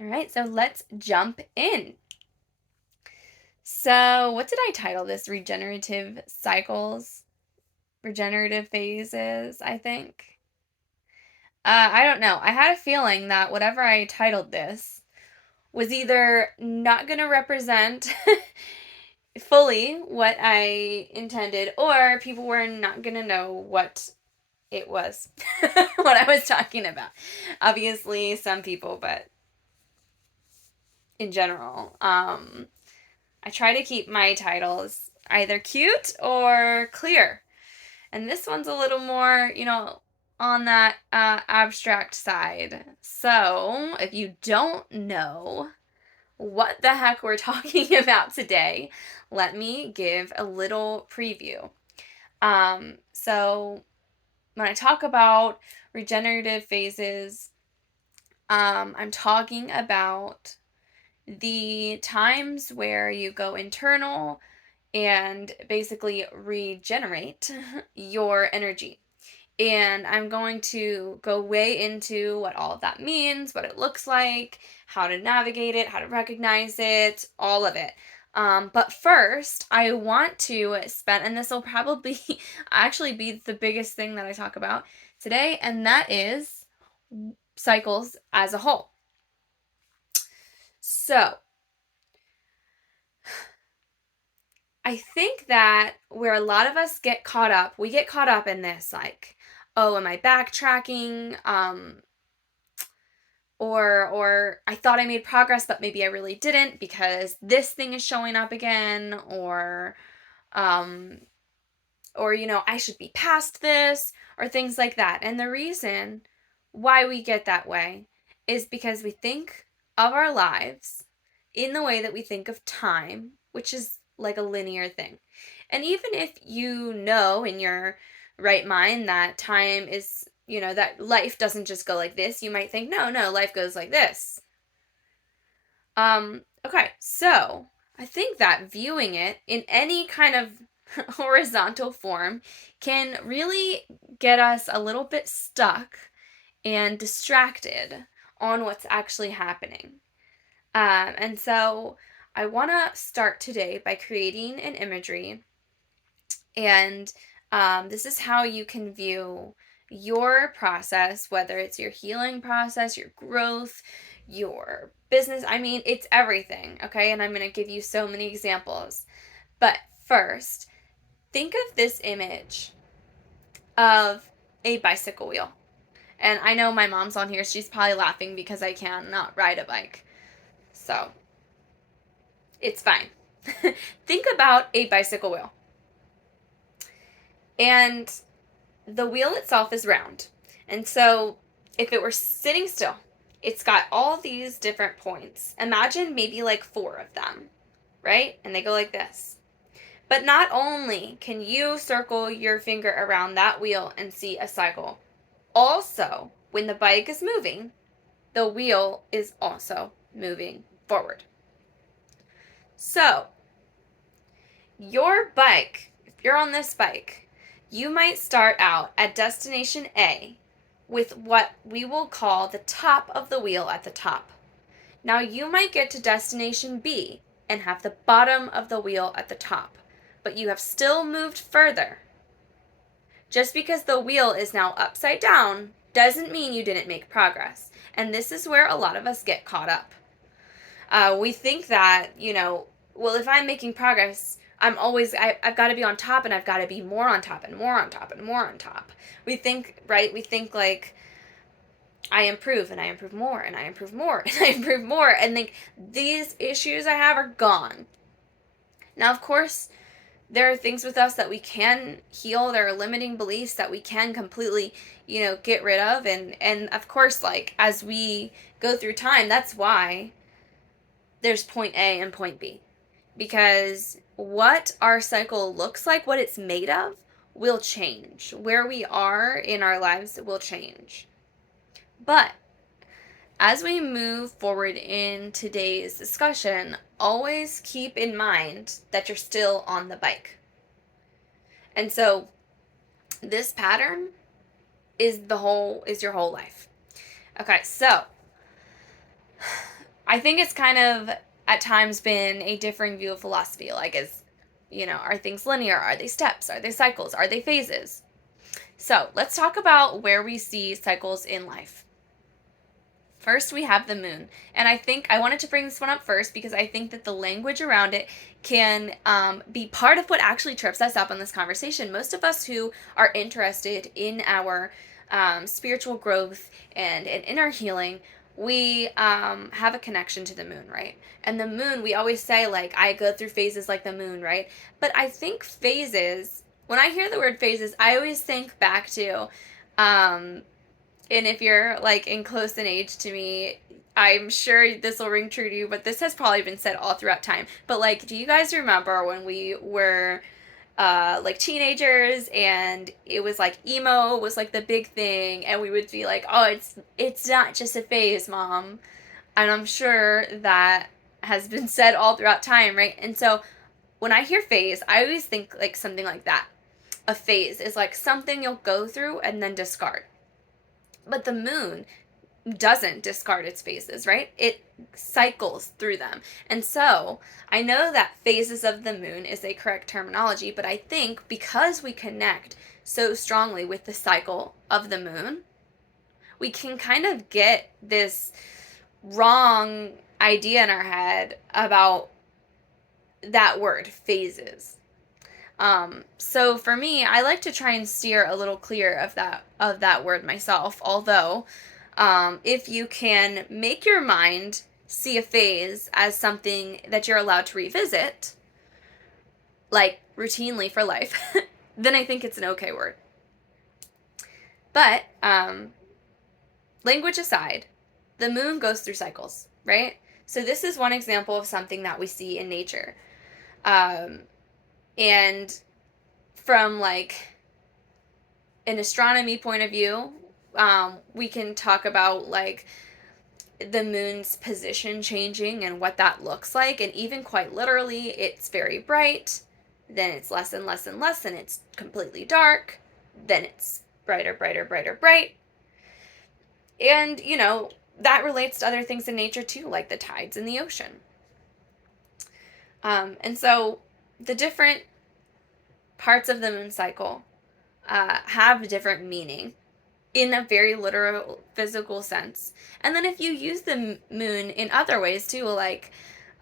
All right, so let's jump in. So, what did I title this? Regenerative cycles, regenerative phases, I think. I don't know. I had a feeling that whatever I titled this was either not going to represent fully what I intended, or people were not going to know what it was, what I was talking about. Obviously, some people, but in general. I try to keep my titles either cute or clear. And this one's a little more, on that abstract side. So, if you don't know what the heck we're talking about today, let me give a little preview. So, when I talk about regenerative phases, I'm talking about the times where you go internal and basically regenerate your energy. And I'm going to go way into what all of that means, what it looks like, how to navigate it, how to recognize it, all of it. But first, I want to spend, and this will probably actually be the biggest thing that I talk about today, and that is cycles as a whole. So, I think that where a lot of us get caught up, we get caught up in this, like, oh, am I backtracking? Or I thought I made progress, but maybe I really didn't because this thing is showing up again, um, or I should be past this, or things like that. And the reason why we get that way is because we think of our lives in the way that we think of time, which is like a linear thing. And even if you know in your right mind that time is, that life doesn't just go like this, you might think, no, life goes like this. Okay, so I think that viewing it in any kind of horizontal form can really get us a little bit stuck and distracted on what's actually happening. And so I want to start today by creating an imagery, and this is how you can view your process, whether it's your healing process, your growth, your business. I mean, it's everything, okay? And I'm going to give you so many examples. But first, think of this image of a bicycle wheel. And I know my mom's on here. She's probably laughing because I cannot ride a bike. So it's fine. Think about a bicycle wheel. And the wheel itself is round. And so if it were sitting still, it's got all these different points. Imagine maybe like 4 of them, right? And they go like this. But not only can you circle your finger around that wheel and see a cycle, also, when the bike is moving, the wheel is also moving forward. So, your bike, if you're on this bike, you might start out at destination A with what we will call the top of the wheel at the top. Now, you might get to destination B and have the bottom of the wheel at the top, but you have still moved further. Just because the wheel is now upside down doesn't mean you didn't make progress. And this is where a lot of us get caught up. We think that, well, if I'm making progress, I've got to be on top, and I've got to be more on top and more on top and more on top. We think, right? We think like, I improve and I improve more and I improve more and I improve more, and think these issues I have are gone. Now, of course, there are things with us that we can heal. There are limiting beliefs that we can completely, get rid of. And of course, like, as we go through time, that's why there's point A and point B. Because what our cycle looks like, what it's made of, will change. Where we are in our lives will change. But as we move forward in today's discussion, always keep in mind that you're still on the bike. And so this pattern is your whole life. Okay, so I think it's kind of at times been a differing view of philosophy. Like, are things linear? Are they steps? Are they cycles? Are they phases? So let's talk about where we see cycles in life. First, we have the moon. And I think I wanted to bring this one up first because I think that the language around it can be part of what actually trips us up in this conversation. Most of us who are interested in our spiritual growth and inner healing, we have a connection to the moon, right? And the moon, we always say, like, I go through phases like the moon, right? But I think phases, when I hear the word phases, I always think back to and if you're like in close in age to me, I'm sure this will ring true to you, but this has probably been said all throughout time. But like, do you guys remember when we were like teenagers and it was like emo was like the big thing and we would be like, "Oh, it's not just a phase, mom." And I'm sure that has been said all throughout time, right? And so when I hear phase, I always think like something like that. A phase is like something you'll go through and then discard. But the moon doesn't discard its phases, right? It cycles through them. And so I know that phases of the moon is a correct terminology, but I think because we connect so strongly with the cycle of the moon, we can kind of get this wrong idea in our head about that word, phases. So for me, I like to try and steer a little clear of that word myself. Although, if you can make your mind see a phase as something that you're allowed to revisit, like routinely for life, then I think it's an okay word. But language aside, the moon goes through cycles, right? So this is one example of something that we see in nature. And from like an astronomy point of view, we can talk about like the moon's position changing and what that looks like. And even quite literally, it's very bright, then it's less and less and less, and it's completely dark, then it's brighter, brighter, brighter, bright. And, that relates to other things in nature too, like the tides in the ocean. And so the different parts of the moon cycle have different meaning in a very literal physical sense. And then if you use the moon in other ways too, like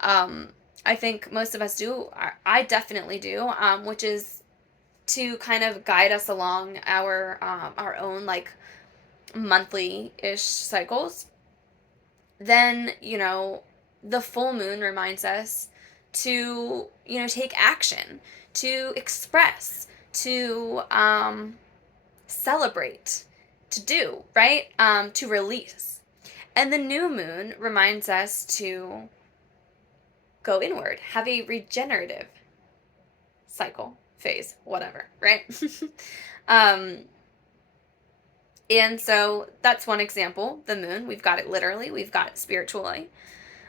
I think most of us do, I definitely do, which is to kind of guide us along our own like monthly-ish cycles, then the full moon reminds us to take action, to express, to celebrate, to do, right? To release. And the new moon reminds us to go inward, have a regenerative cycle, phase, whatever, right? And so that's one example, the moon. We've got it literally, we've got it spiritually.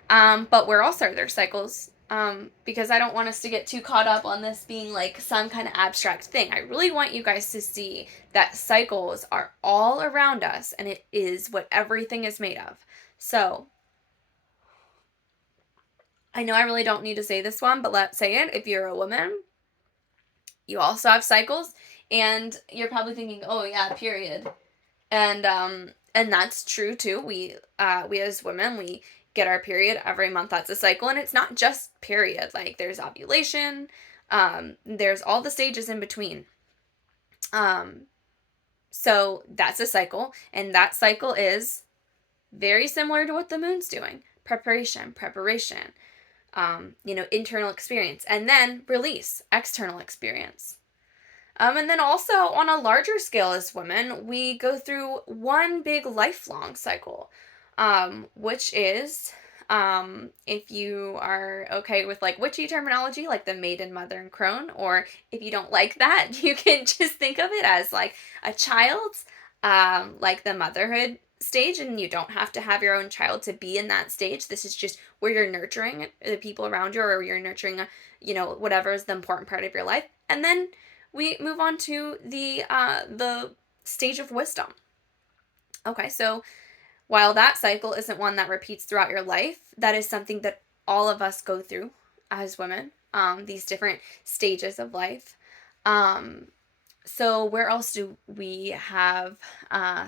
But where else are there cycles? Because I don't want us to get too caught up on this being like some kind of abstract thing. I really want you guys to see that cycles are all around us and it is what everything is made of. So, I know I really don't need to say this one, but let's say it. If you're a woman, you also have cycles, and you're probably thinking, "Oh yeah, period." And that's true too. We as women, we get our period every month. That's a cycle, and it's not just period. Like there's ovulation, there's all the stages in between. So that's a cycle, and that cycle is very similar to what the moon's doing. Preparation, internal experience, and then release, external experience. And then also on a larger scale as women, we go through one big lifelong cycle, which is, if you are okay with like witchy terminology, like the maiden, mother, and crone, or if you don't like that, you can just think of it as like a child's, like the motherhood stage, and you don't have to have your own child to be in that stage. This is just where you're nurturing the people around you, or you're nurturing, whatever is the important part of your life. And then we move on to the stage of wisdom. Okay, so While that cycle isn't one that repeats throughout your life, that is something that all of us go through as women, these different stages of life. So where else do we have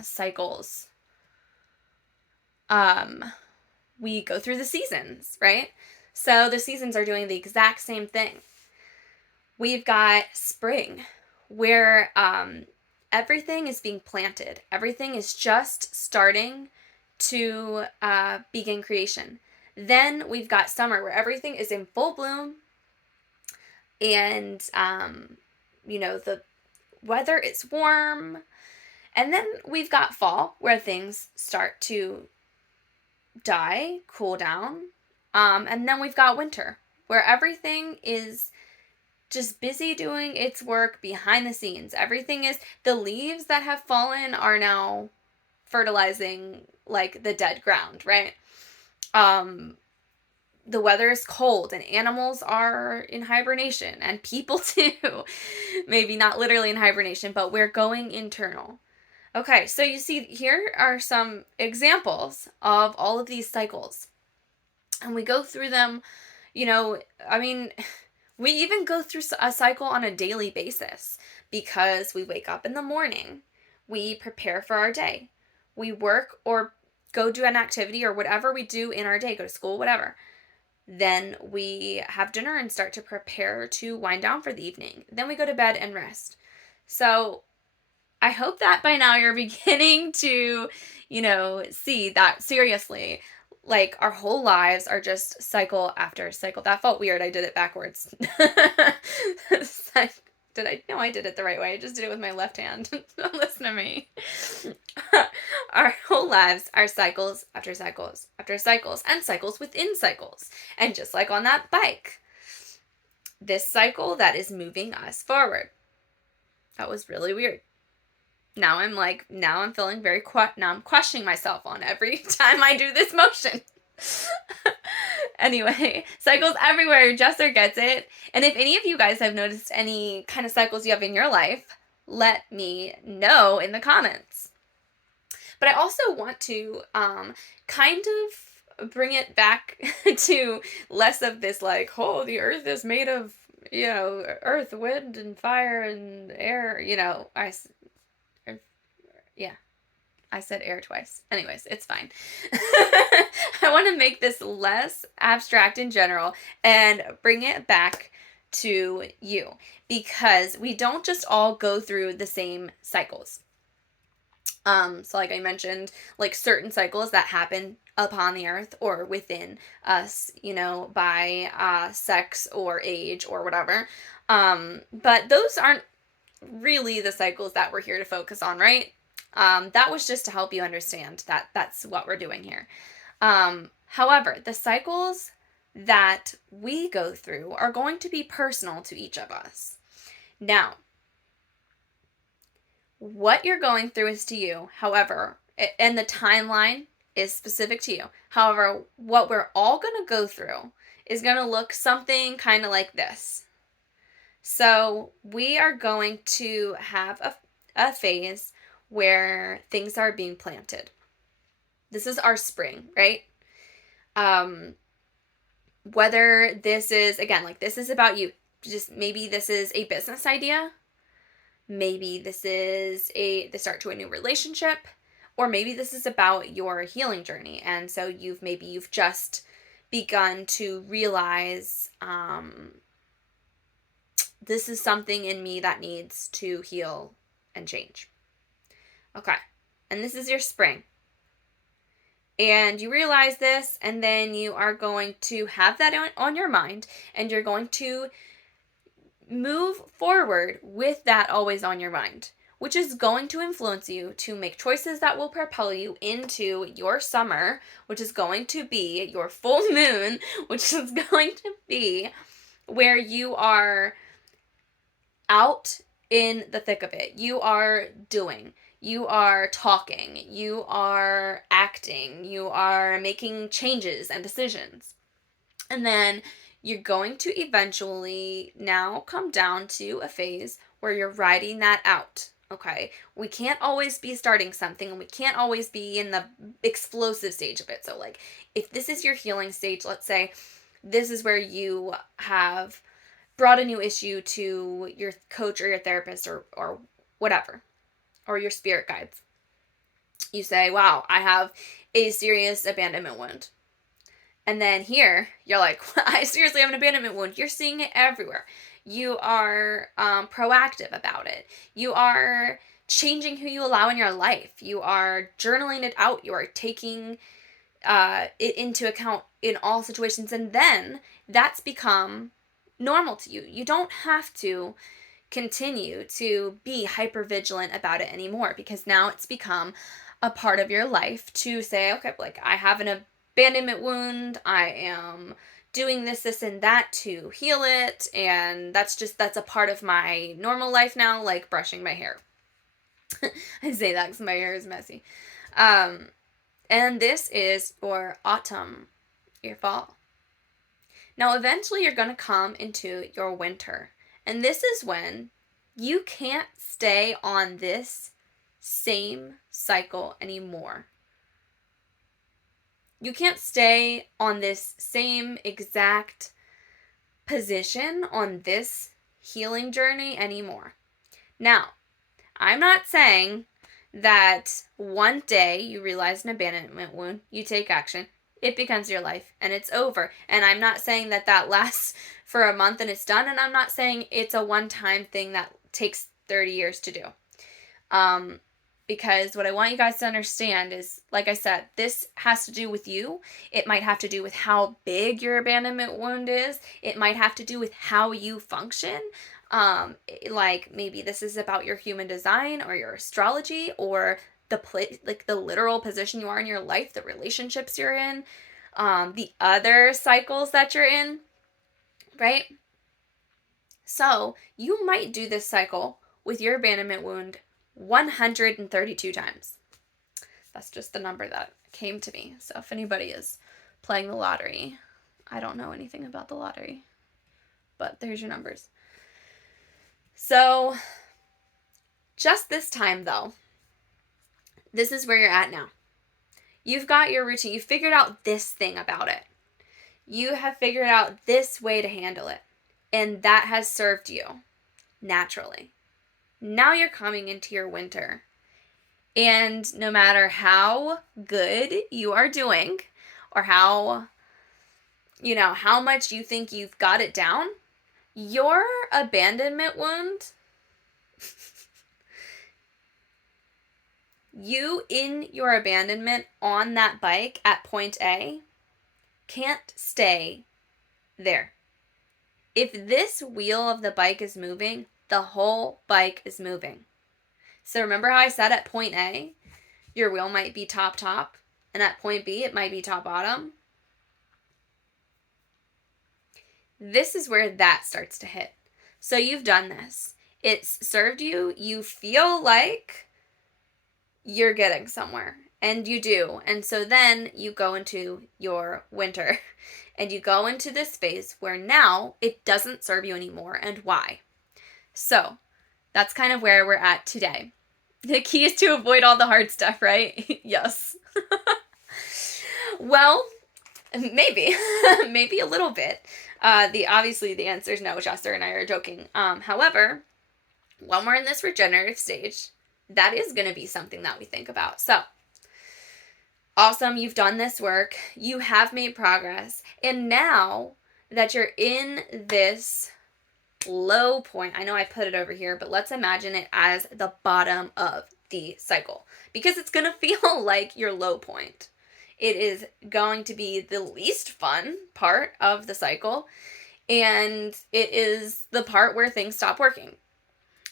cycles? We go through the seasons, right? So the seasons are doing the exact same thing. We've got spring, where everything is being planted. Everything is just starting to begin creation. Then we've got summer, where everything is in full bloom, and the weather is warm. And then we've got fall, where things start to die, cool down. And then we've got winter, where everything is just busy doing its work behind the scenes. Everything is, the leaves that have fallen are now fertilizing like the dead ground, right? The weather is cold and animals are in hibernation, and people too. Maybe not literally in hibernation, but we're going internal. Okay, so you see, here are some examples of all of these cycles. And we go through them, we even go through a cycle on a daily basis, because we wake up in the morning, we prepare for our day, we work or go do an activity or whatever we do in our day, go to school, whatever. Then we have dinner and start to prepare to wind down for the evening. Then we go to bed and rest. So I hope that by now you're beginning to, see that seriously. Like, our whole lives are just cycle after cycle. That felt weird. I did it backwards. Did I? No, I did it the right way. I just did it with my left hand. Don't listen to me. Our whole lives are cycles after cycles after cycles, and cycles within cycles. And just like on that bike, this cycle that is moving us forward. That was really weird. Now I'm feeling very now I'm questioning myself on every time I do this motion. Anyway, cycles everywhere. Jesser gets it. And if any of you guys have noticed any kind of cycles you have in your life, let me know in the comments. But I also want to kind of bring it back to less of this like, oh, the earth is made of, earth, wind, and fire, and air, I said air twice. Anyways, it's fine. I want to make this less abstract in general and bring it back to you, because we don't just all go through the same cycles. So like I mentioned, like certain cycles that happen upon the earth or within us, by sex or age or whatever. But those aren't really the cycles that we're here to focus on, right? That was just to help you understand that that's what we're doing here. However, the cycles that we go through are going to be personal to each of us. Now, what you're going through is to you, however, and the timeline is specific to you. However, what we're all going to go through is going to look something kind of like this. So we are going to have a phase where things are being planted. This is our spring, right? Whether this is, again, like this is about you, just maybe this is a business idea, maybe this is the start to a new relationship, or maybe this is about your healing journey, and so you've just begun to realize this is something in me that needs to heal and change. Okay, and this is your spring. And you realize this, and then you are going to have that on your mind, and you're going to move forward with that always on your mind, which is going to influence you to make choices that will propel you into your summer, which is going to be your full moon, which is going to be where you are out in the thick of it. You are doing. You are talking, you are acting, you are making changes and decisions. And then you're going to eventually now come down to a phase where you're riding that out, Okay, we can't always be starting something, and we can't always be in the explosive stage of it. So, like, if this is your healing stage, let's say this is where you have brought a new issue to your coach or your therapist or whatever, or your spirit guides. You say, wow, I have a serious abandonment wound. And then here, you're like, I seriously have an abandonment wound. You're seeing it everywhere. You are proactive about it. You are changing who you allow in your life. You are journaling it out. You are taking it into account in all situations. And then that's become normal to you. You don't have to continue to be hyper vigilant about it anymore, because now it's become a part of your life to say, okay, like, I have an abandonment wound, I am doing this and that to heal it, and that's a part of my normal life now, like brushing my hair. I say that because my hair is messy. And this is your autumn, your fall. Now, eventually you're going to come into your winter. And this is when you can't stay on this same cycle anymore. You can't stay on this same exact position on this healing journey anymore. Now, I'm not saying that one day you realize an abandonment wound, you take action, it becomes your life, and it's over. And I'm not saying that that lasts for a month and it's done, and I'm not saying it's a one-time thing that takes 30 years to do. Because what I want you guys to understand is, like I said, this has to do with you. It might have to do with how big your abandonment wound is. It might have to do with how you function. Like, maybe this is about your human design or your astrology, or the literal position you are in your life, the relationships you're in, the other cycles that you're in, right? So you might do this cycle with your abandonment wound 132 times. That's just the number that came to me. So if anybody is playing the lottery, I don't know anything about the lottery, but there's your numbers. So just this time, though, this is where you're at now. You've got your routine. You've figured out this thing about it. You have figured out this way to handle it. And that has served you naturally. Now you're coming into your winter. And no matter how good you are doing, or how much you think you've got it down, your abandonment wound, you in your abandonment on that bike at point A can't stay there. If this wheel of the bike is moving, the whole bike is moving. So remember how I said at point A, your wheel might be top, and at point B, it might be top, bottom? This is where that starts to hit. So you've done this. It's served you. You feel like you're getting somewhere. And you do. And so then you go into your winter. And you go into this phase where now it doesn't serve you anymore. And why? So that's kind of where we're at today. The key is to avoid all the hard stuff, right? Yes. Well, maybe. Maybe a little bit. Obviously the answer is no. Chester and I are joking. However, when we're in this regenerative stage, that is going to be something that we think about. So, awesome, you've done this work. You have made progress. And now that you're in this low point, I know I put it over here, but let's imagine it as the bottom of the cycle, because it's going to feel like your low point. It is going to be the least fun part of the cycle, and it is the part where things stop working.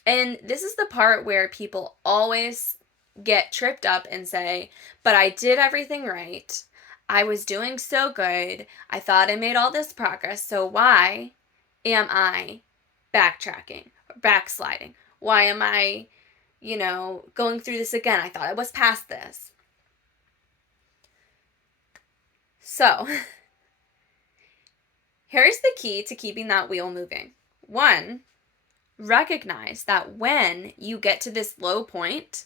And this is the part where people always get tripped up and say, but I did everything right. I was doing so good. I thought I made all this progress. So why am I backtracking, backsliding? Why am I, going through this again? I thought I was past this. So here's the key to keeping that wheel moving. 1, recognize that when you get to this low point,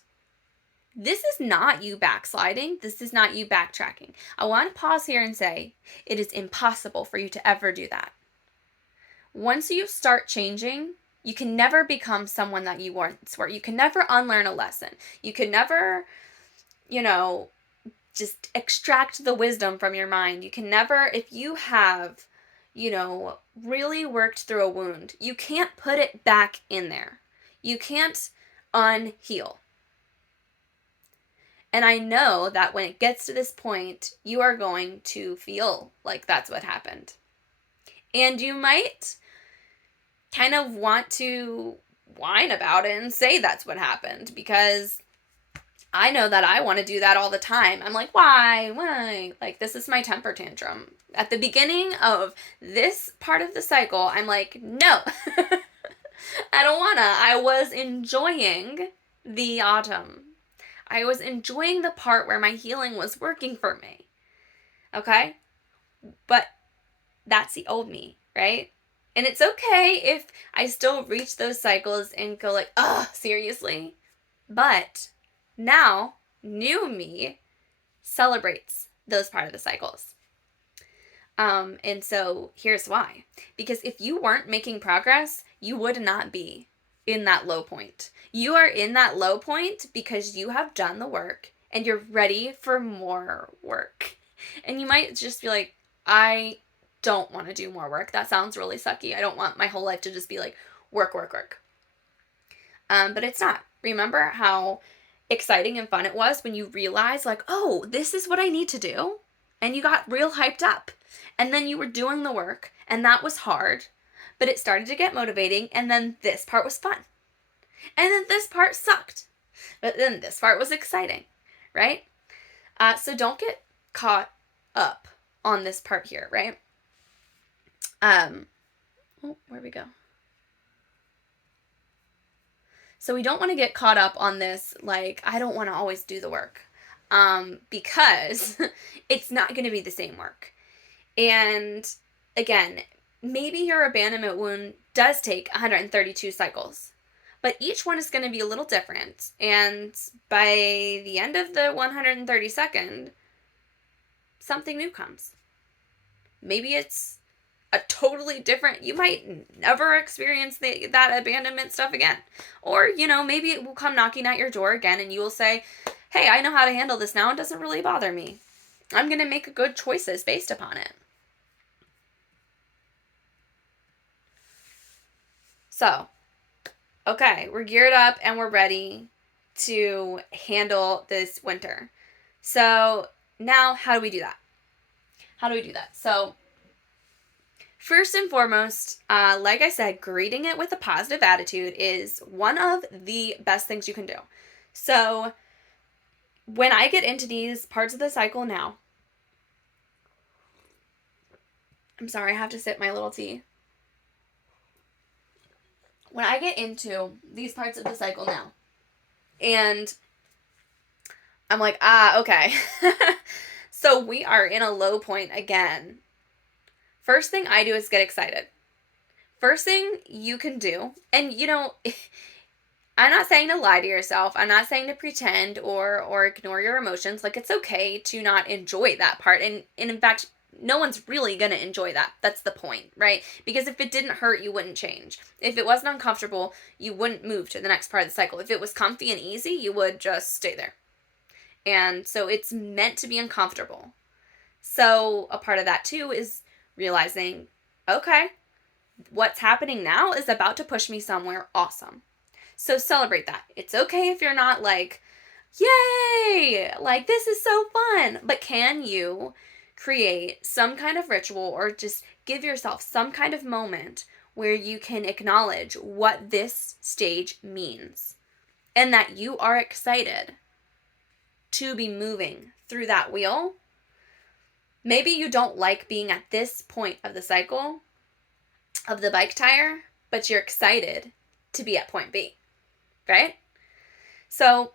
this is not you backsliding. This is not you backtracking. I want to pause here and say it is impossible for you to ever do that. Once you start changing, you can never become someone that you once were. You can never unlearn a lesson. You can never, just extract the wisdom from your mind. You can never, if you have, really worked through a wound, you can't put it back in there. You can't unheal. And I know that when it gets to this point, you are going to feel like that's what happened. And you might kind of want to whine about it and say that's what happened, because I know that I want to do that all the time. I'm like, why? Like, this is my temper tantrum. At the beginning of this part of the cycle, I'm like, no, I don't wanna. I was enjoying the autumn. I was enjoying the part where my healing was working for me. Okay? But that's the old me, right? And it's okay if I still reach those cycles and go like, ugh, seriously? But now, new me celebrates those part of the cycles. And so here's why. Because if you weren't making progress, you would not be in that low point. You are in that low point because you have done the work and you're ready for more work. And you might just be like, I don't want to do more work. That sounds really sucky. I don't want my whole life to just be like work. But it's not. Remember how exciting and fun it was when you realized like, oh, this is what I need to do? And you got real hyped up. And then you were doing the work, and that was hard, but it started to get motivating, and then this part was fun. And then this part sucked, but then this part was exciting, right? So don't get caught up on this part here, right? Where'd we go? So we don't want to get caught up on this, like, I don't want to always do the work, because it's not going to be the same work. And again, maybe your abandonment wound does take 132 cycles, but each one is going to be a little different. And by the end of the 132nd, something new comes. Maybe it's a totally different, you might never experience that abandonment stuff again. Or, maybe it will come knocking at your door again and you will say, hey, I know how to handle this now. It doesn't really bother me. I'm going to make good choices based upon it. So, okay, we're geared up and we're ready to handle this winter. So now, how do we do that? So, first and foremost, like I said, greeting it with a positive attitude is one of the best things you can do. So, when I get into these parts of the cycle now, I'm sorry, I have to sip my little tea. When I get into these parts of the cycle now, and I'm like, okay. So we are in a low point again. First thing I do is get excited. First thing you can do, and I'm not saying to lie to yourself. I'm not saying to pretend or ignore your emotions. Like, it's okay to not enjoy that part. And in fact, no one's really going to enjoy that. That's the point, right? Because if it didn't hurt, you wouldn't change. If it wasn't uncomfortable, you wouldn't move to the next part of the cycle. If it was comfy and easy, you would just stay there. And so it's meant to be uncomfortable. So a part of that too is realizing, okay, what's happening now is about to push me somewhere awesome. So celebrate that. It's okay if you're not like, yay, like this is so fun. But can you create some kind of ritual or just give yourself some kind of moment where you can acknowledge what this stage means and that you are excited to be moving through that wheel? Maybe you don't like being at this point of the cycle of the bike tire, but you're excited to be at point B, right? So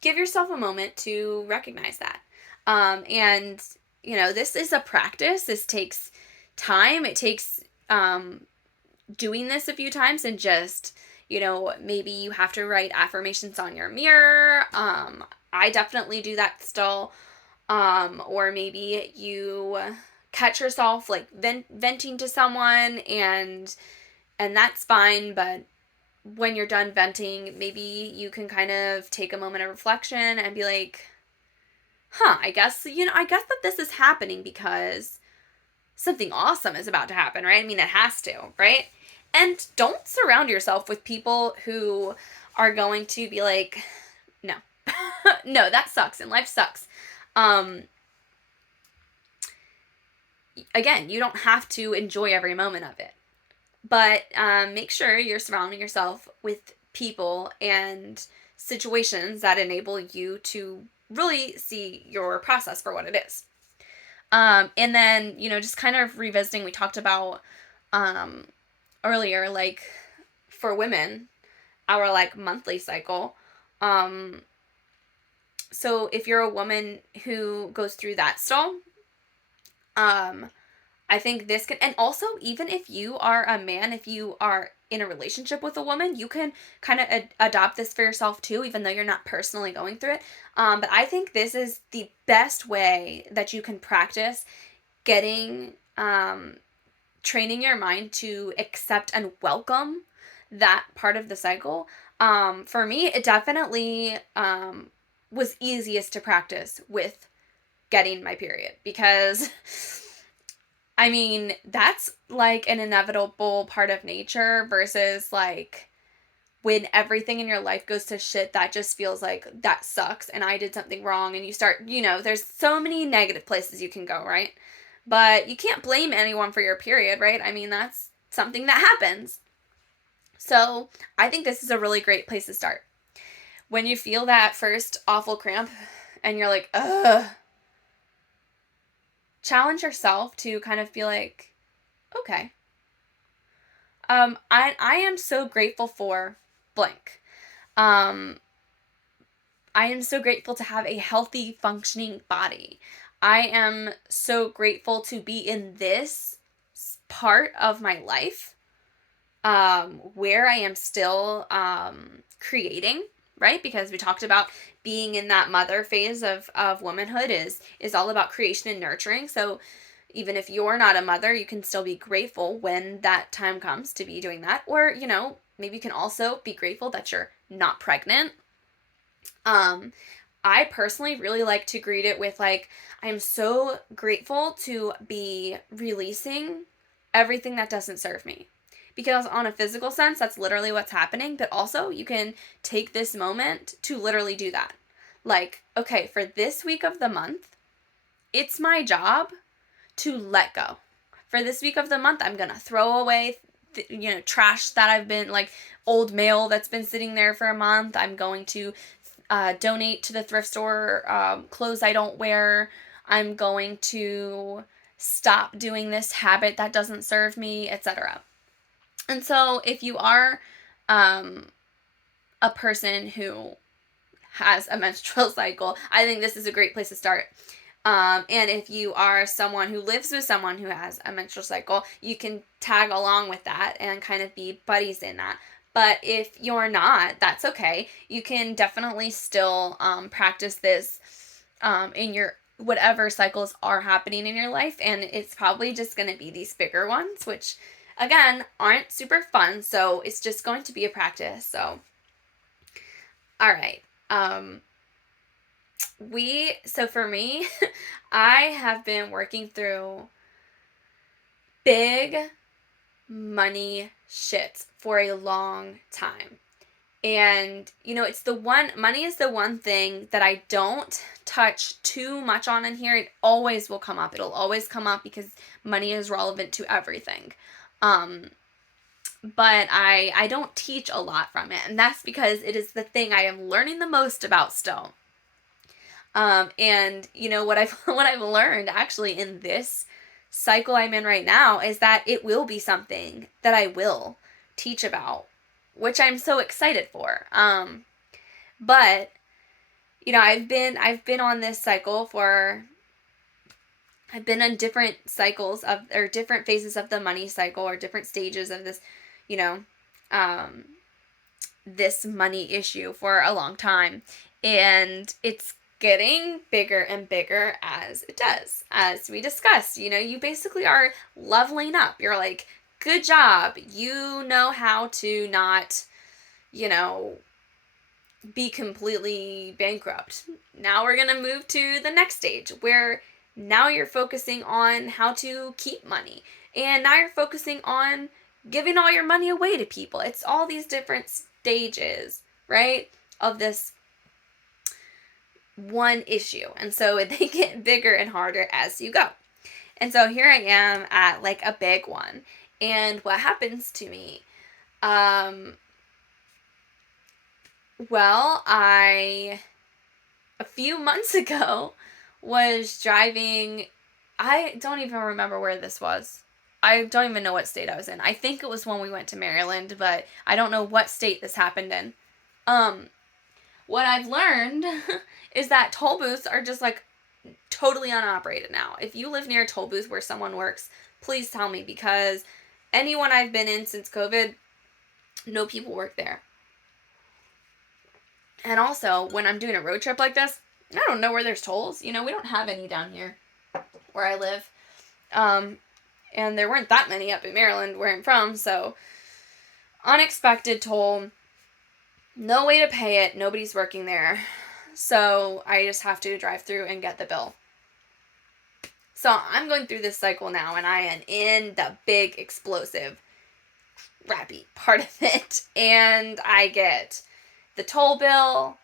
give yourself a moment to recognize that. And, this is a practice. This takes time. It takes doing this a few times and just, maybe you have to write affirmations on your mirror. I definitely do that still. Or maybe you catch yourself like venting to someone, and that's fine, but when you're done venting, maybe you can kind of take a moment of reflection and be like, I guess that this is happening because something awesome is about to happen, right? I mean, it has to, right? And don't surround yourself with people who are going to be like, no, no, that sucks and life sucks. Again, you don't have to enjoy every moment of it, but make sure you're surrounding yourself with people and situations that enable you to really see your process for what it is. And then, just kind of revisiting, we talked about earlier, like for women, our like monthly cycle. So if you're a woman who goes through that still, I think this can, and also even if you are a man, if you are in a relationship with a woman, you can kind of adopt this for yourself too, even though you're not personally going through it. But I think this is the best way that you can practice getting, training your mind to accept and welcome that part of the cycle. For me, it definitely was easiest to practice with getting my period, because I mean, that's like an inevitable part of nature versus like when everything in your life goes to shit, that just feels like that sucks and I did something wrong, and you start, there's so many negative places you can go, right? But you can't blame anyone for your period, right? I mean, that's something that happens. So I think this is a really great place to start. When you feel that first awful cramp and you're like, ugh, challenge yourself to kind of be like, okay, I am so grateful for blank. I am so grateful to have a healthy, functioning body. I am so grateful to be in this part of my life, where I am still creating, right? Because we talked about being in that mother phase of womanhood is all about creation and nurturing. So even if you're not a mother, you can still be grateful when that time comes to be doing that. Or, maybe you can also be grateful that you're not pregnant. I personally really like to greet it with like, I'm so grateful to be releasing everything that doesn't serve me. Because on a physical sense, that's literally what's happening. But also, you can take this moment to literally do that. Like, okay, for this week of the month, it's my job to let go. For this week of the month, I'm going to throw away, trash that I've been, like, old mail that's been sitting there for a month. I'm going to donate to the thrift store clothes I don't wear. I'm going to stop doing this habit that doesn't serve me, etc. And so if you are a person who has a menstrual cycle, I think this is a great place to start. And if you are someone who lives with someone who has a menstrual cycle, you can tag along with that and kind of be buddies in that. But if you're not, that's okay. You can definitely still practice this in your whatever cycles are happening in your life. And it's probably just going to be these bigger ones, which again aren't super fun. So it's just going to be a practice. So, all right. So for me, I have been working through big money shit for a long time. And, money is the one thing that I don't touch too much on in here. It always will come up. It'll always come up because money is relevant to everything. But I don't teach a lot from it. And that's because it is the thing I am learning the most about still. And what I've learned actually in this cycle I'm in right now is that it will be something that I will teach about, which I'm so excited for. But I've been on this cycle for I've been on different cycles of, or different phases of the money cycle, or different stages of this, you know, um, this money issue for a long time. And it's getting bigger and bigger as it does. As we discussed, you basically are leveling up. You're like, good job. You know how to not, you know, be completely bankrupt. Now we're going to move to the next stage where now you're focusing on how to keep money. And now you're focusing on giving all your money away to people. It's all these different stages, right, of this one issue. And so they get bigger and harder as you go. And so here I am at like a big one. And what happens to me? Well, a few months ago was driving. I don't even remember where this was. I don't even know what state I was in. I think it was when we went to Maryland, but I don't know what state this happened in. What I've learned is that toll booths are just like totally unoperated now. If you live near a toll booth where someone works, please tell me, because anyone I've been in since COVID, no people work there. And also, when I'm doing a road trip like this, I don't know where there's tolls. We don't have any down here where I live. And there weren't that many up in Maryland where I'm from, so unexpected toll, no way to pay it, nobody's working there. So I just have to drive through and get the bill. So I'm going through this cycle now, and I am in the big, explosive, crappy part of it. And I get the toll bill.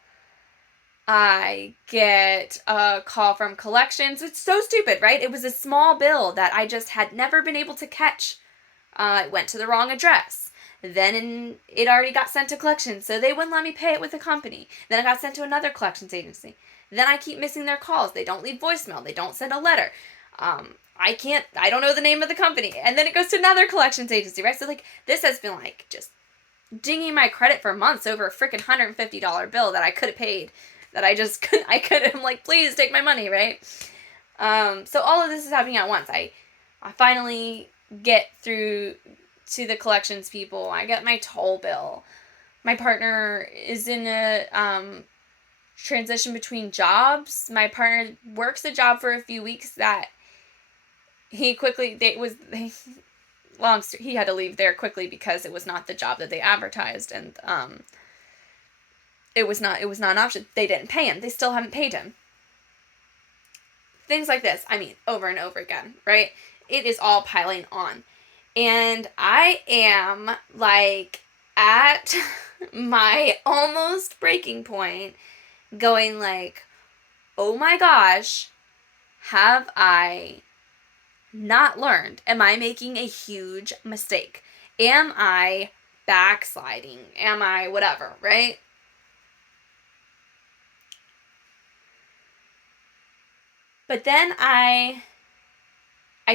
I get a call from collections. It's so stupid, right? It was a small bill that I just had never been able to catch. It went to the wrong address. Then it already got sent to collections, so they wouldn't let me pay it with the company. Then it got sent to another collections agency. Then I keep missing their calls. They don't leave voicemail. They don't send a letter. I don't know the name of the company. And then it goes to another collections agency, right? So, this has been, just dinging my credit for months over a freaking $150 bill that I could have paid, that I just couldn't. I'm like, please take my money, right? So all of this is happening at once. I finally get through to the collections people. I get my toll bill. My partner is in a transition between jobs. My partner works a job for a few weeks that he had to leave there quickly because it was not the job that they advertised, and it was not an option. They didn't pay him. They still haven't paid him. Things like this, over and over again, right? It is all piling on. And I am, at my almost breaking point, going oh my gosh, have I not learned? Am I making a huge mistake? Am I backsliding? Am I whatever, right? But then I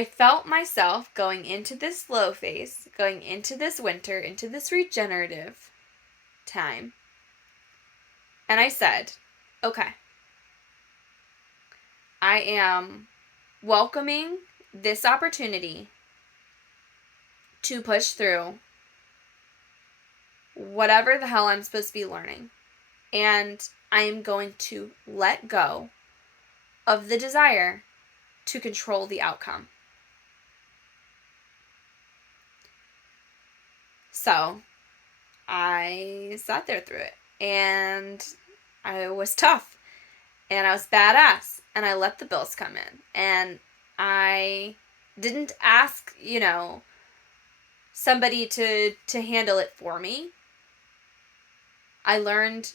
felt myself going into this low phase, going into this winter, into this regenerative time. And I said, okay, I am welcoming this opportunity to push through whatever the hell I'm supposed to be learning. And I am going to let go of the desire to control the outcome. So I sat there through it, and I was tough, and I was badass, and I let the bills come in, and I didn't ask, somebody to handle it for me. I learned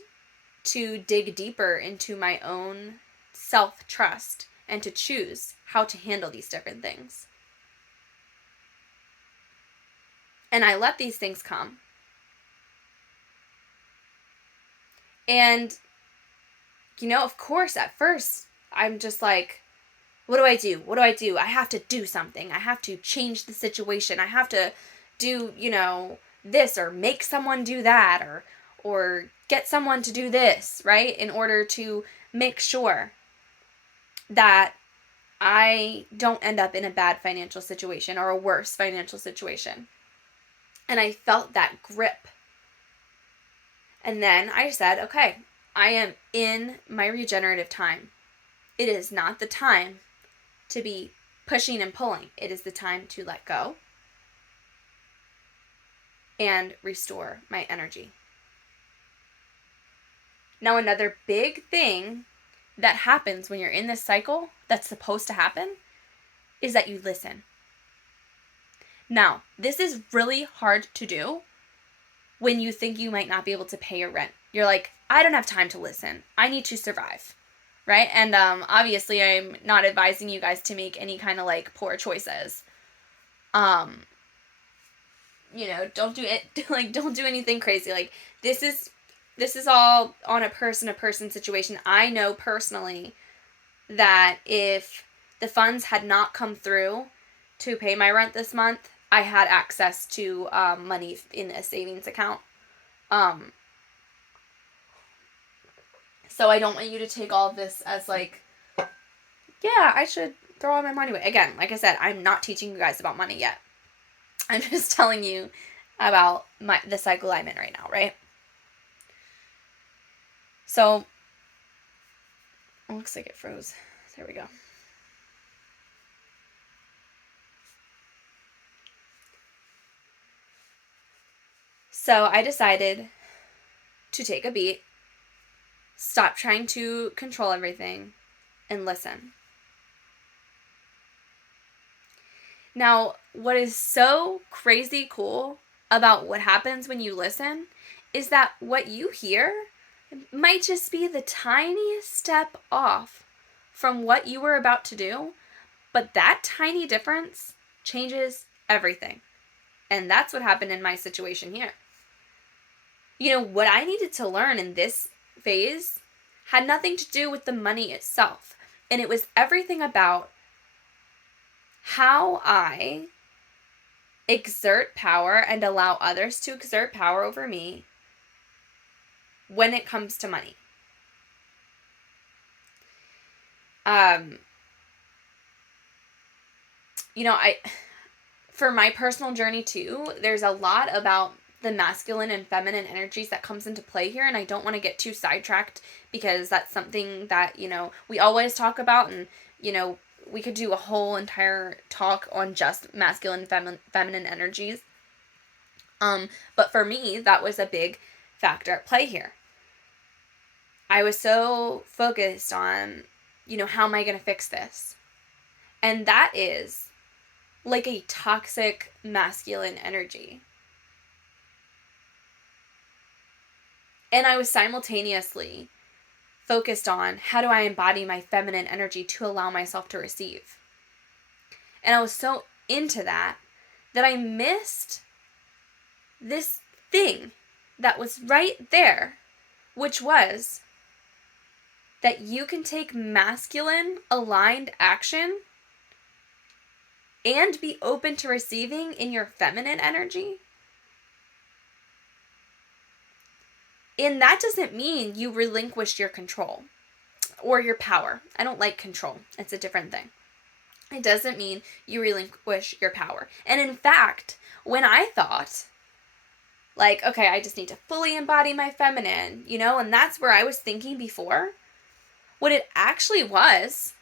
to dig deeper into my own self-trust and to choose how to handle these different things. And I let these things come. And, of course, at first, I'm just like, what do I do? What do I do? I have to do something. I have to change the situation. I have to do, this, or make someone do that, or get someone to do this, right? In order to make sure that I don't end up in a bad financial situation or a worse financial situation. And I felt that grip. And then I said, okay, I am in my regenerative time. It is not the time to be pushing and pulling. It is the time to let go and restore my energy. Now, another big thing that happens when you're in this cycle that's supposed to happen is that you listen. Now, this is really hard to do when you think you might not be able to pay your rent. You're like, I don't have time to listen. I need to survive, right? And obviously, I'm not advising you guys to make any kind of like poor choices. Don't do it. Like, don't do anything crazy. Like, this is all on a person situation. I know personally that if the funds had not come through to pay my rent this month, I had access to money in a savings account. So I don't want you to take all of this as like, yeah, I should throw all my money away. Again, like I said, I'm not teaching you guys about money yet. I'm just telling you about the cycle I'm in right now, right? So, it looks like it froze. There we go. So I decided to take a beat, stop trying to control everything, and listen. Now, what is so crazy cool about what happens when you listen is that what you hear might just be the tiniest step off from what you were about to do, but that tiny difference changes everything. And that's what happened in my situation here. What I needed to learn in this phase had nothing to do with the money itself. And it was everything about how I exert power and allow others to exert power over me when it comes to money. For my personal journey too, there's a lot about the masculine and feminine energies that comes into play here, and I don't want to get too sidetracked because that's something that, we always talk about, and, we could do a whole entire talk on just masculine and feminine energies. But for me, that was a big factor at play here. I was so focused on, how am I going to fix this? And that is like a toxic masculine energy. And I was simultaneously focused on how do I embody my feminine energy to allow myself to receive. And I was so into that I missed this thing that was right there, which was that you can take masculine aligned action and be open to receiving in your feminine energy. And that doesn't mean you relinquish your control or your power. I don't like control. It's a different thing. It doesn't mean you relinquish your power. And in fact, when I thought, like, okay, I just need to fully embody my feminine, and that's where I was thinking before, what it actually was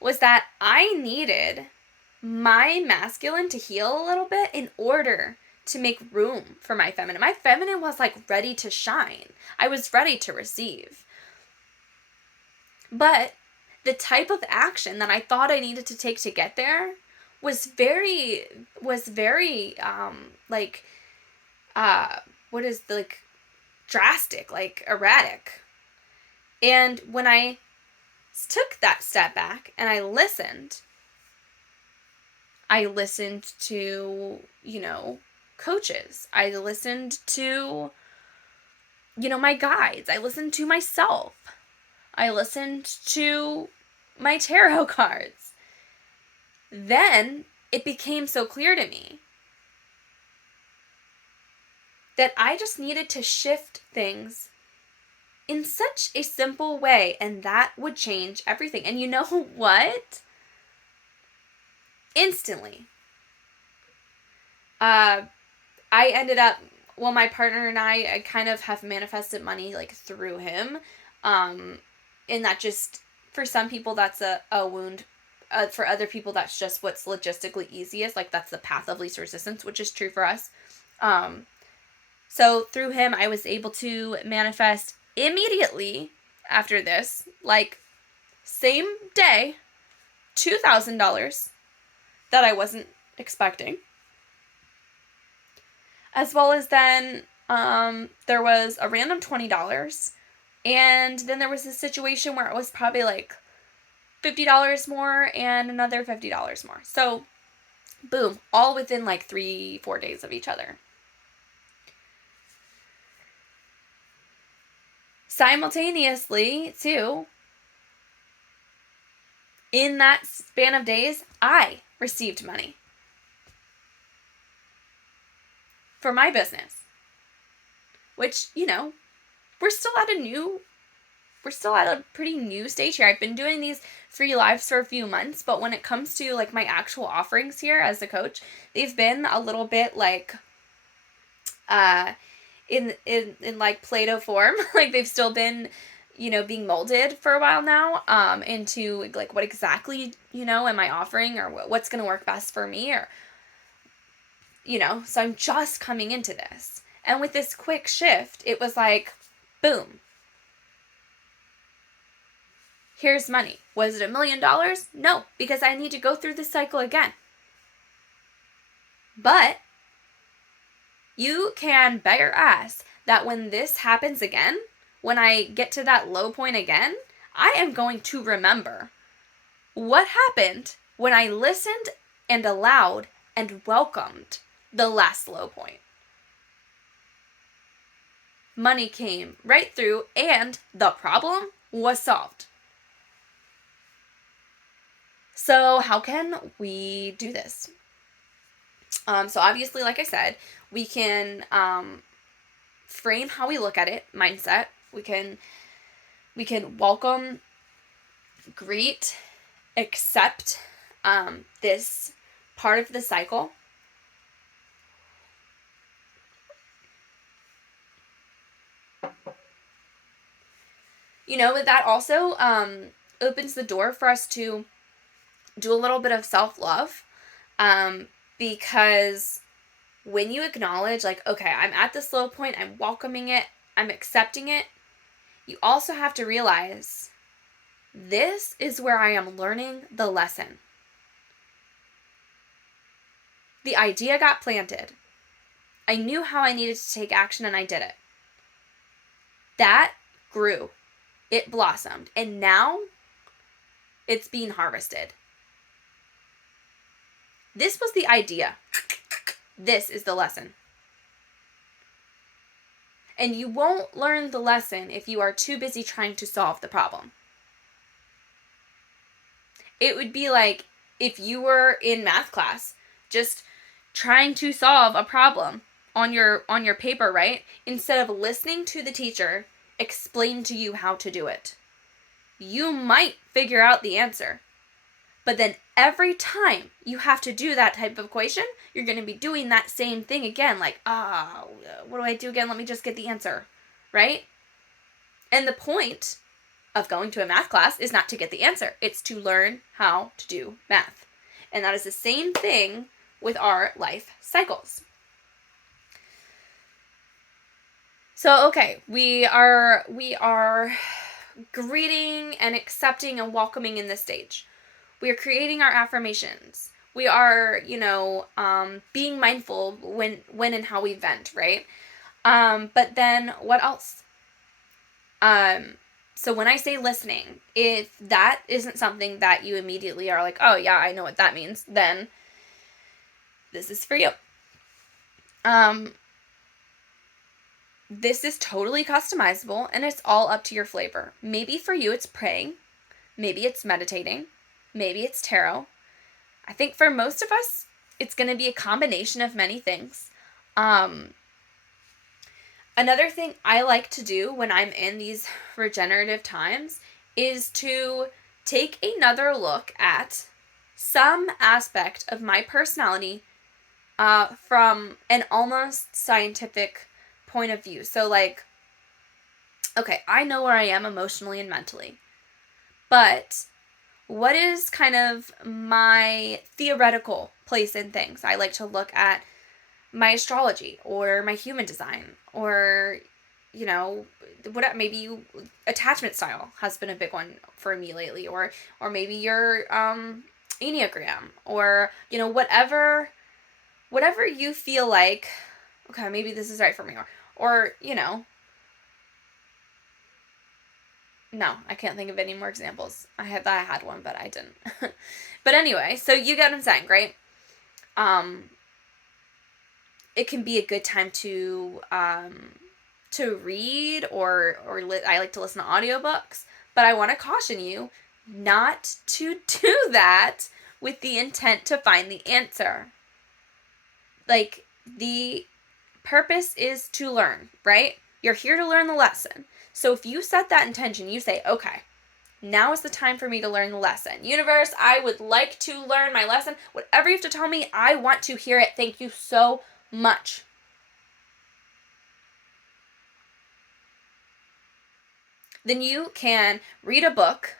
that I needed my masculine to heal a little bit in order to make room for my feminine. My feminine was like ready to shine. I was ready to receive. But the type of action that I thought I needed to take to get there was very drastic, like erratic. And when I took that step back and I listened to, coaches. I listened to, my guides. I listened to myself. I listened to my tarot cards. Then it became so clear to me that I just needed to shift things in such a simple way, and that would change everything. And you know what? instantly. I ended up, well, my partner and I kind of have manifested money like through him. And that just, for some people, that's a wound. For other people, that's just what's logistically easiest. Like, that's the path of least resistance, which is true for us. So through him, I was able to manifest immediately after this, like, same day, $2,000 that I wasn't expecting. As well as then there was a random $20. And then there was a situation where it was probably like $50 more and another $50 more. So, boom, all within like 3-4 days of each other. Simultaneously, too, in that span of days, I received money for my business. Which, you know, we're still at a pretty new stage here. I've been doing these free lives for a few months, but when it comes to like my actual offerings here as a coach, they've been a little bit like in like Play-Doh form. Like, they've still been, you know, being molded for a while now into like what exactly, you know, am I offering, or what's going to work best for me, or, you know, so I'm just coming into this. And with this quick shift, it was like, boom. Here's money. Was it $1 million? No, because I need to go through this cycle again. But you can bet your ass that when this happens again, when I get to that low point again, I am going to remember what happened when I listened and allowed and welcomed the last low point. Money came right through and the problem was solved. So how can we do this? So obviously, like I said, we can frame how we look at it, mindset. We can welcome, greet, accept this part of the cycle. You know, that also opens the door for us to do a little bit of self-love, because when you acknowledge, like, okay, I'm at this low point, I'm welcoming it, I'm accepting it, you also have to realize this is where I am learning the lesson. The idea got planted. I knew how I needed to take action, and I did it. That grew. It blossomed. And now it's being harvested. This was the idea. This is the lesson. And you won't learn the lesson if you are too busy trying to solve the problem. It would be like if you were in math class just trying to solve a problem on your paper, right? Instead of listening to the teacher explain to you how to do it. You might figure out the answer. But then every time you have to do that type of equation, you're going to be doing that same thing again. Like, what do I do again? Let me just get the answer, right? And the point of going to a math class is not to get the answer. It's to learn how to do math. And that is the same thing with our life cycles. So, okay, we are greeting and accepting and welcoming in this stage. We are creating our affirmations. We are, being mindful when and how we vent, right? But then what else? So when I say listening, if that isn't something that you immediately are like, oh yeah, I know what that means, then this is for you. This is totally customizable, and it's all up to your flavor. Maybe for you it's praying. Maybe it's meditating. Maybe it's tarot. I think for most of us, it's going to be a combination of many things. Another thing I like to do when I'm in these regenerative times is to take another look at some aspect of my personality from an almost scientific point of view. So, like, okay, I know where I am emotionally and mentally, but what is kind of my theoretical place in things? I like to look at my astrology or my human design or, you know, what maybe attachment style has been a big one for me lately, or maybe your enneagram, or, you know, whatever you feel like, okay, maybe this is right for me, or you know, no, I can't think of any more examples. I had one, but I didn't. But anyway, so you get what I'm saying, right? It can be a good time to read, I like to listen to audiobooks, but I want to caution you not to do that with the intent to find the answer. Like, the purpose is to learn, right? You're here to learn the lesson. So if you set that intention, you say, okay, now is the time for me to learn the lesson. Universe, I would like to learn my lesson. Whatever you have to tell me, I want to hear it. Thank you so much. Then you can read a book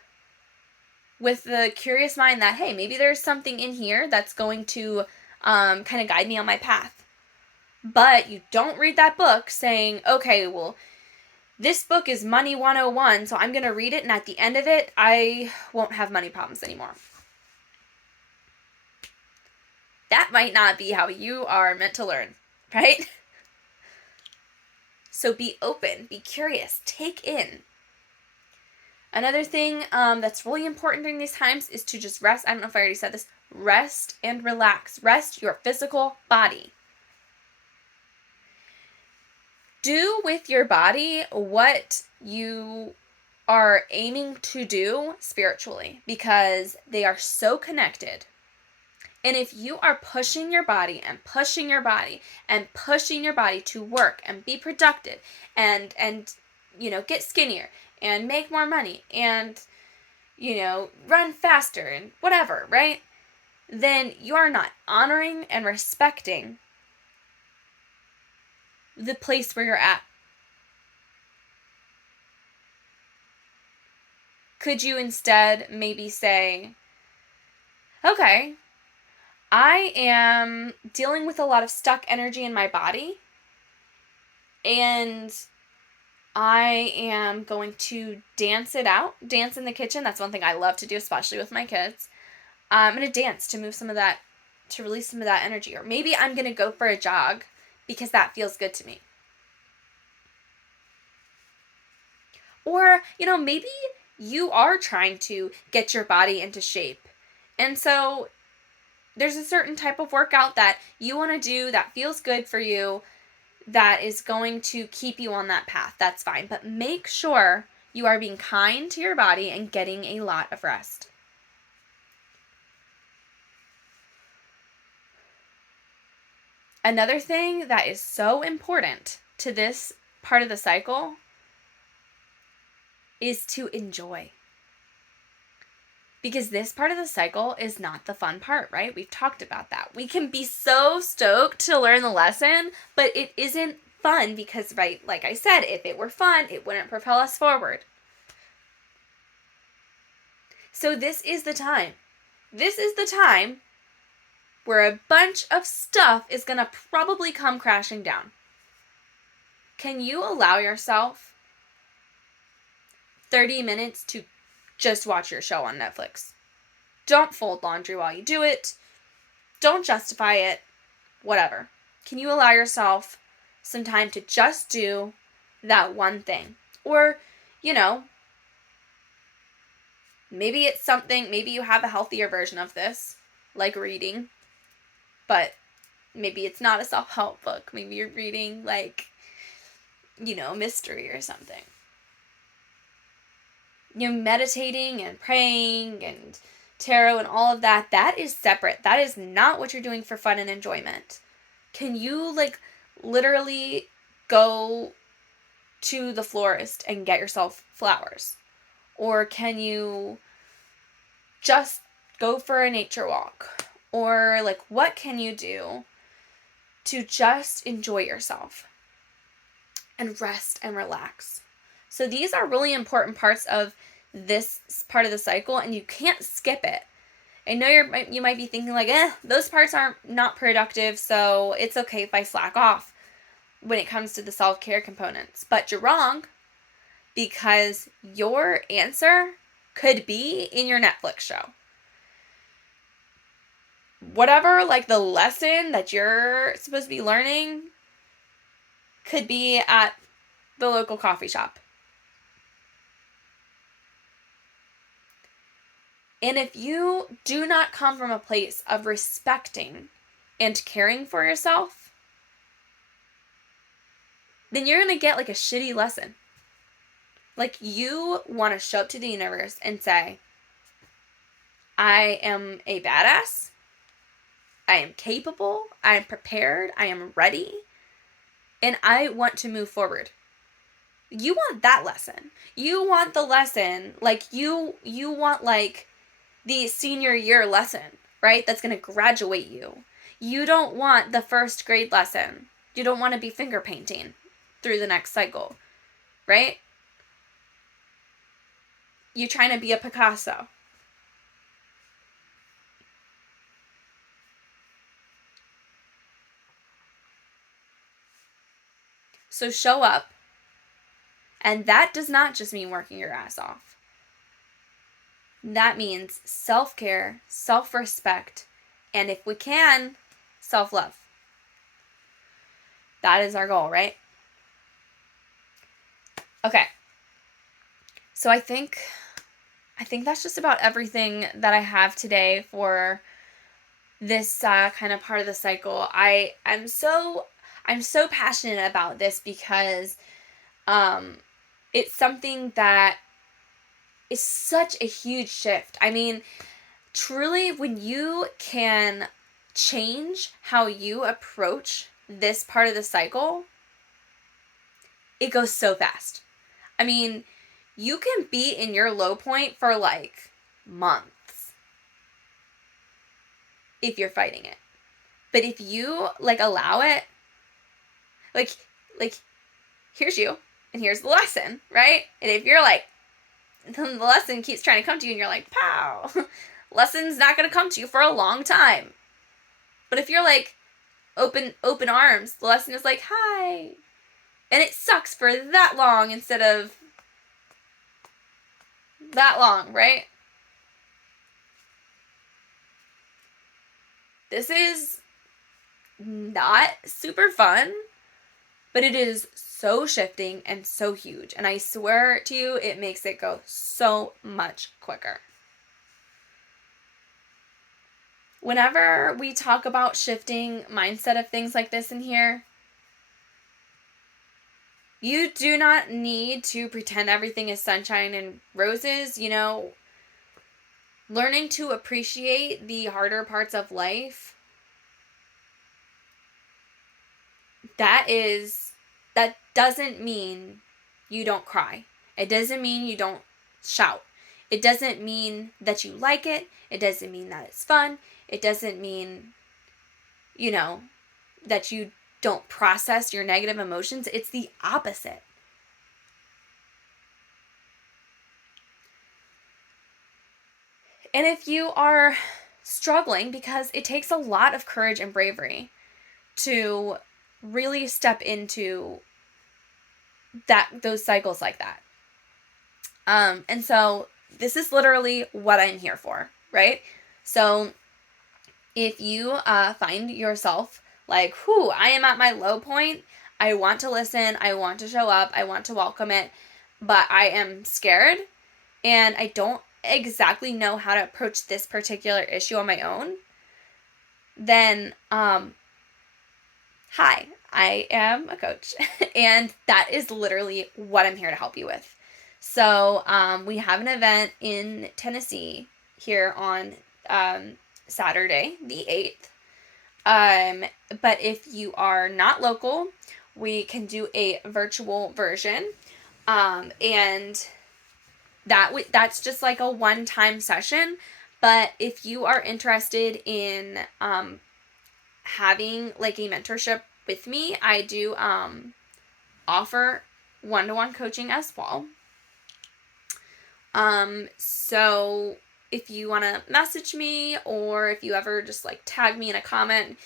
with the curious mind that, hey, maybe there's something in here that's going to kind of guide me on my path. But you don't read that book saying, okay, well, this book is Money 101, so I'm going to read it, and at the end of it, I won't have money problems anymore. That might not be how you are meant to learn, right? So be open, be curious, take in. Another thing that's really important during these times is to just rest. I don't know if I already said this. Rest and relax. Rest your physical body. Do with your body what you are aiming to do spiritually, because they are so connected. And if you are pushing your body and pushing your body and pushing your body to work and be productive and you know, get skinnier and make more money and, you know, run faster and whatever, right? Then you are not honoring and respecting the place where you're at. Could you instead maybe say, okay, I am dealing with a lot of stuck energy in my body, and I am going to dance it out, dance in the kitchen. That's one thing I love to do, especially with my kids. I'm going to dance to move some of that, to release some of that energy. Or maybe I'm going to go for a jog because that feels good to me. Or, you know, maybe you are trying to get your body into shape. And so there's a certain type of workout that you want to do that feels good for you, that is going to keep you on that path. That's fine. But make sure you are being kind to your body and getting a lot of rest. Another thing that is so important to this part of the cycle is to enjoy. Because this part of the cycle is not the fun part, right? We've talked about that. We can be so stoked to learn the lesson, but it isn't fun because, right, like I said, if it were fun, it wouldn't propel us forward. So this is the time. This is the time where a bunch of stuff is going to probably come crashing down. Can you allow yourself 30 minutes to just watch your show on Netflix? Don't fold laundry while you do it. Don't justify it. Whatever. Can you allow yourself some time to just do that one thing? Or, you know, maybe it's something, maybe you have a healthier version of this, like reading, but maybe it's not a self-help book. Maybe you're reading, like, you know, mystery or something. You know, meditating and praying and tarot and all of that, that is separate. That is not what you're doing for fun and enjoyment. Can you, like, literally go to the florist and get yourself flowers? Or can you just go for a nature walk, or like what can you do to just enjoy yourself and rest and relax. So these are really important parts of this part of the cycle, and you can't skip it. I know you might be thinking like, those parts aren't not productive, so it's okay if I slack off when it comes to the self-care components. But you're wrong, because your answer could be in your Netflix show. Whatever, like the lesson that you're supposed to be learning could be at the local coffee shop. And if you do not come from a place of respecting and caring for yourself, then you're going to get like a shitty lesson. Like, you want to show up to the universe and say, I am a badass. I am capable. I am prepared. I am ready. And I want to move forward. You want that lesson. You want the lesson, like you want like the senior year lesson, right? That's going to graduate you. You don't want the first grade lesson. You don't want to be finger painting through the next cycle, right? You're trying to be a Picasso. So show up. And that does not just mean working your ass off. That means self-care, self-respect, and if we can, self-love. That is our goal, right? Okay. So I think that's just about everything that I have today for this kind of part of the cycle. I'm so passionate about this because it's something that is such a huge shift. I mean, truly, when you can change how you approach this part of the cycle, it goes so fast. I mean, you can be in your low point for like months if you're fighting it. But if you like allow it, like here's you and here's the lesson, right? And if you're like, the lesson keeps trying to come to you and you're like, pow, lesson's not going to come to you for a long time. But if you're like open arms, the lesson is like, hi. And it sucks for that long instead of that long, right? This is not super fun, but it is so shifting and so huge. And I swear to you, it makes it go so much quicker. Whenever we talk about shifting mindset of things like this in here, you do not need to pretend everything is sunshine and roses, you know. Learning to appreciate the harder parts of life, that doesn't mean you don't cry. It doesn't mean you don't shout. It doesn't mean that you like it. It doesn't mean that it's fun. It doesn't mean, you know, that you don't process your negative emotions. It's the opposite. And if you are struggling, because it takes a lot of courage and bravery to really step into those cycles like that. And so this is literally what I'm here for, right? So if you find yourself like, I am at my low point, I want to listen, I want to show up, I want to welcome it, but I am scared and I don't exactly know how to approach this particular issue on my own, then hi, I am a coach, and that is literally what I'm here to help you with. So we have an event in Tennessee here on Saturday, the 8th. But if you are not local, we can do a virtual version, and that's just like a one-time session. But if you are interested in having like a mentorship with me, I do offer one-to-one coaching as well. So if you want to message me, or if you ever just like tag me in a comment,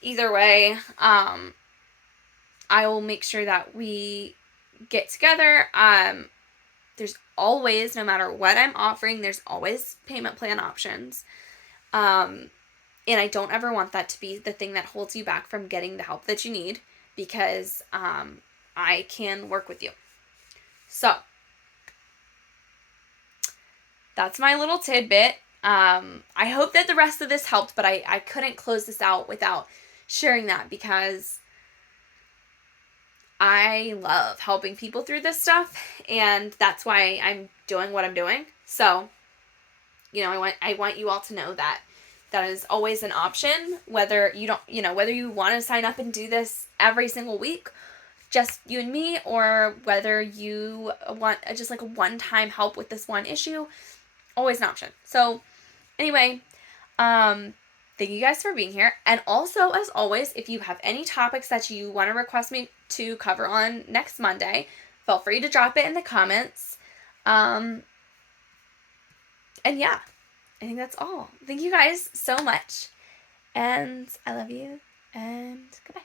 either way, I will make sure that we get together. There's always, no matter what I'm offering, there's always payment plan options. And I don't ever want that to be the thing that holds you back from getting the help that you need, because I can work with you. So that's my little tidbit. I hope that the rest of this helped, but I couldn't close this out without sharing that, because I love helping people through this stuff, and that's why I'm doing what I'm doing. So, I want you all to know that that is always an option, whether whether you want to sign up and do this every single week, just you and me, or whether you want just like a one-time help with this one issue, always an option. So, anyway, thank you guys for being here. And also, as always, if you have any topics that you want to request me to cover on next Monday, feel free to drop it in the comments. And yeah, I think that's all. Thank you guys so much. And I love you. And goodbye.